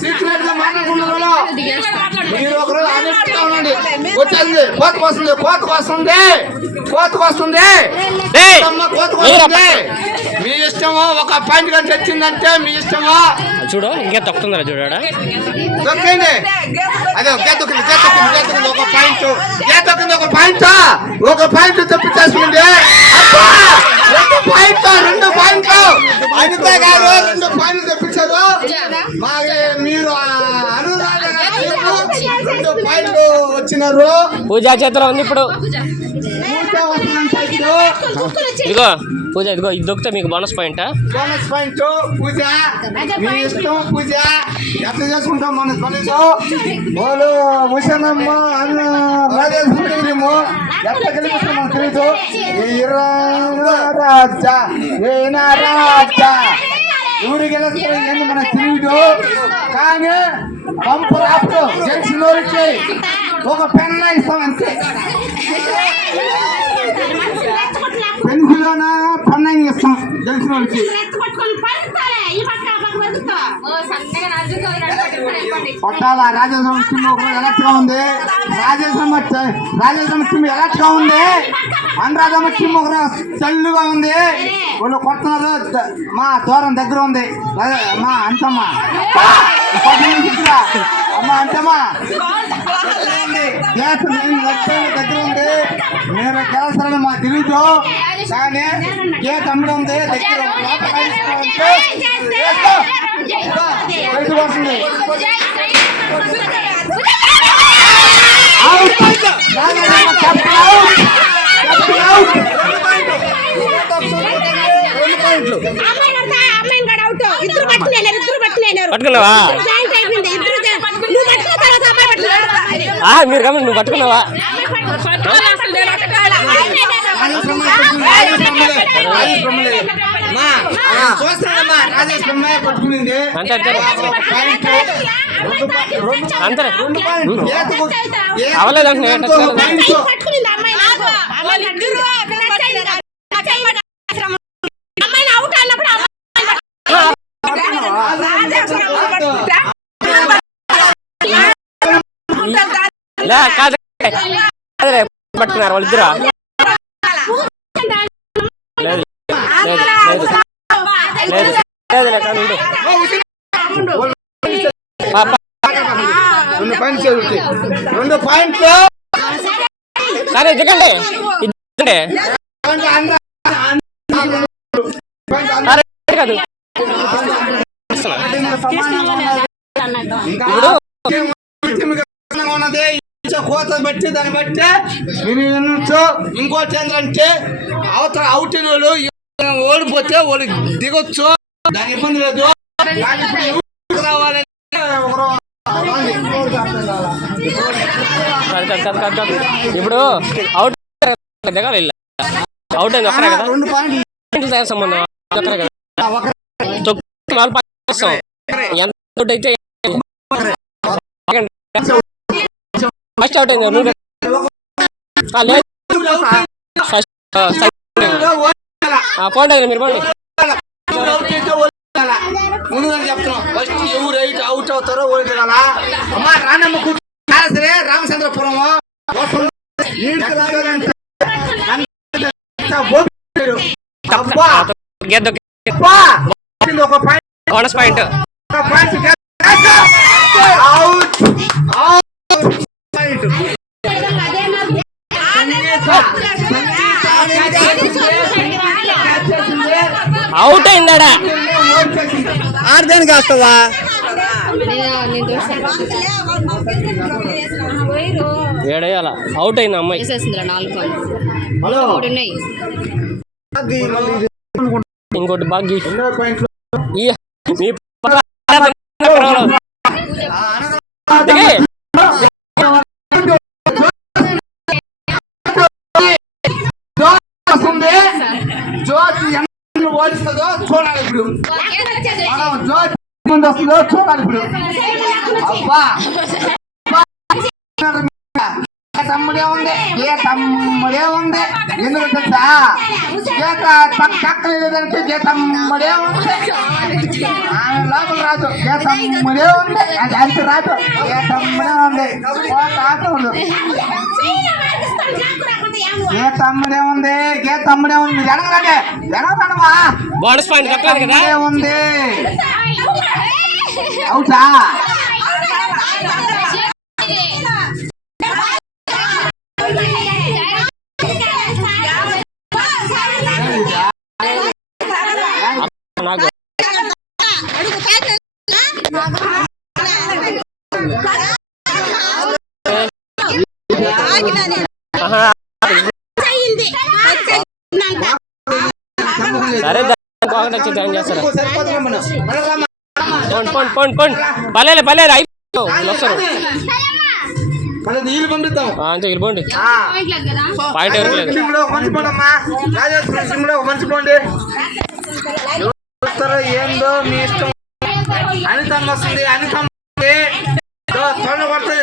సీక్రెట్గా మాట్లాడుకున్నారు మీరు ఒకరోజు ఆలోచిస్తా ఉండండి. వచ్చేది కోతకు వస్తుంది. కోతకు వస్తుంది. కోతకు వస్తుంది. ఏయ్! అమ్మ కోతకు వస్తుంది. మీ ఇష్టము? ఒక పాయింట్గా తెచ్చిందంటే మీ ఇష్టము? చూడు ఇంకా తొక్కుతుందిరా చూడాడా? దొక్కింది అదే గేట్ గేట్ గేట్ ఒక పాయింట్. గేట్ దొక్కింది ఒక పాయింట్? ఒక పాయింట్ తెప్పించేసుకుంది పాయింట్? రెండు పాయింట్ అనిత గారు రెండు పాయింట్లు తెప్పించారు. మీరు వచ్చినారు. పూజ చేతిలో ఉంది ఇప్పుడు. ఇదిగో పూజ ఇదిగో ఇది దొక్కితే మీకు bonus point bonus point Pooja. మీ ఇష్టం పూజ. ఎట్లా చేసుకుంటాం మన పనిలో వాళ్ళు అన్న రాజేశ్వరము ఎట్లా గెలిపిస్తాం మనకు రాజా రాజా గెలుస్తారు ఏంది మనకు తెలియదు కానీ పంపు రాపు వారికి ఒక పెన్న ఇస్తాం అంతే పెన్సిల్లోన పన్నెండు ఇస్తాం వారికి కొట్టాల రాజేశ్వరం టీం ఉంది. రాజేశ్వరం టీం ఉంది. అనురాధమ్మ టీం ఒకరు చల్లుగా ఉంది. వాళ్ళు కొడుతున్నారు మా దూరం దగ్గర ఉంది. మా అంతమ్మ. అమ్మ అంతమ్మా గ్యాస్ నేను లక్షల దగ్గర ఉంది మీరు గెలుస్తారని మా తెలీదు కానీ గేట్ అమ్మడం ఉంది దగ్గర వస్తుంది అవుట్ మీరు గమని నువ్వు పట్టుకున్నావా? అంతే అంతే ఒక పాయింట్ రెండు పా- రెండు అంతే రెండు పాయింట్లు ఏతకు- ఏతకు అవలేదంటే ఎంతో ఒక పాయింట్. పట్టుకునింది అమ్మాయి నాకు. అమ్మాయి ఇద్దరు నచ్చ అయింది కాదు. నచ్చ అయింది కాదు. అమ్మాయిని అవుట్ అన్నప్పుడు అమ్మాయి లే కాదు కాదులే, పట్టుకున్నారు వాళ్ళిద్దరు లేదు లేదు లేదు రెండు రెండు సరే కాదు కోత బట్టి దాన్ని బట్టి. ఇంకోటి ఏంటంటే అవతల అవుట్ వాళ్ళు ఓడిపోతే వాళ్ళు దిగొచ్చు దాని ఇబ్బంది లేదు. ఇప్పుడు అవుట్ అవుట్ అయింది కదా? రెండు తయారు సంబంధం. కదా? నాలుగు ఎంత అయితే ఫస్ట్ అవుట్ అయింది. నువ్వు అయితే మీరు పోండి ఎవరు అవుట్ అయితే ఓడిపోవాలా. ముందుగా చెప్తున్నాం ఫస్ట్ ఎవరు అయితే అవుట్ అవుతారో ఓడిపోవాలా అమ్మా రానమ్మ కూర్చో సరే రామచంద్రపురం ఒక పాయింట్ అవుట్ అయిందాడా? ఆడదానికి వస్తుందా ఏడేయాల? అవుట్ అయింది అమ్మాయి. ఇంకోటి బాగా ఈ ఇప్పుడు మనం జ్యోతి ముందు వస్తుందో చూడాలి ఇప్పుడు అబ్బా ఏ తమ్ముడే ఉంది ఏ తమ్ముడే ఉంది? ఎందుకు తెలుసా? గీత పక్క పక్కన లేదంటే ఏ తమ్ముడే ఉంది? ఆమె లోపల రాదు. ఏ తమ్ముడే ఉంది? అది అంత రాదు. ఏ తమ్ముడే ఉంది? తాతడు ఏ తమ్ముడే ఉంది? ఏ తమ్ముడే ఉంది? ఎడగలండి తమ్ముడే ఉంది? అవుతా. సరే దానికి ఒకటి వచ్చి జాయిన్ చేస్తారా పోండి పోండి పోండి పోండి. పర్లేదు పర్లేదు అయిపో వస్తారు నీళ్ళు పంపిద్దాం. అంతే వెళ్ళిపోండి. పాయింట్ ఎవరికి లేదు. పోండి. ఏందో మీ ఇష్టం. అనితమ్మ వస్తుంది అనితమ్మ తొండ కొడుతుంది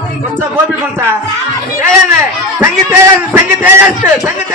మీ టీమా కొంచెం ఓపికంతా చేయండి సంగీత సంగీత సంగీత